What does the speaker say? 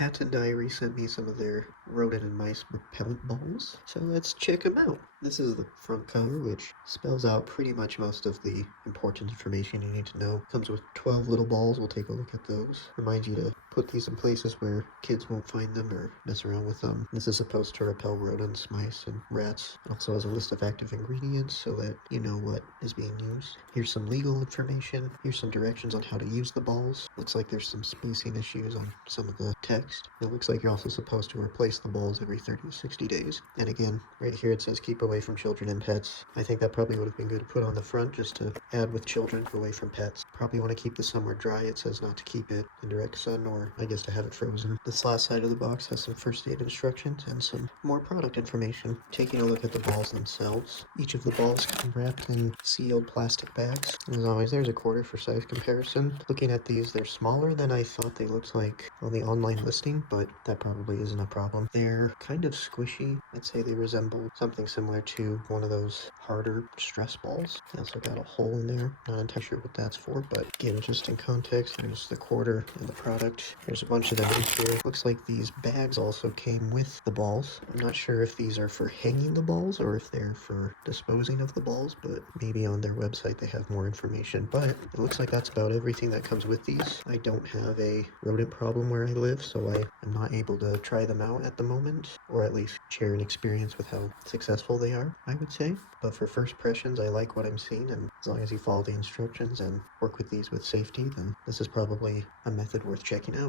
Atindirey sent me some of their rodent and mice repellent balls, so let's check them out. This is the front cover, which spells out pretty much most of the important information you need to know. Comes with 12 little balls. We'll take a look at those. Remind you to put these in places where kids won't find them or mess around with them. This is supposed to repel rodents, mice, and rats. It also has a list of active ingredients so that you know what is being used. Here's some legal information. Here's some directions on how to use the balls. Looks like there's some spacing issues on some of the text. It looks like you're also supposed to replace the balls every 30 to 60 days. And again, right here it says keep away from children and pets. I think that probably would have been good to put on the front just to add with children, away from pets. Probably want to keep this somewhere dry. It says not to keep it in direct sun, or I guess to have it frozen. This last side of the box has some first aid instructions and some more product information. Taking a look at the balls themselves. Each of the balls come wrapped in sealed plastic bags. And as always, there's a quarter for size comparison. Looking at these, they're smaller than I thought they looked like on the online listing, but that probably isn't a problem. They're kind of squishy. I'd say they resemble something similar to one of those harder stress balls. They also got a hole in there. Not entirely sure what that's for, but again, just in context, there's the quarter and the product. There's a bunch of them in here. Looks like these bags also came with the balls. I'm not sure if these are for hanging the balls or if they're for disposing of the balls, but maybe on their website they have more information. But it looks like that's about everything that comes with these. I don't have a rodent problem where I live, so I am not able to try them out at the moment, or at least share an experience with how successful they are, I would say. But for first impressions, I like what I'm seeing, and as long as you follow the instructions and work with these with safety, then this is probably a method worth checking out.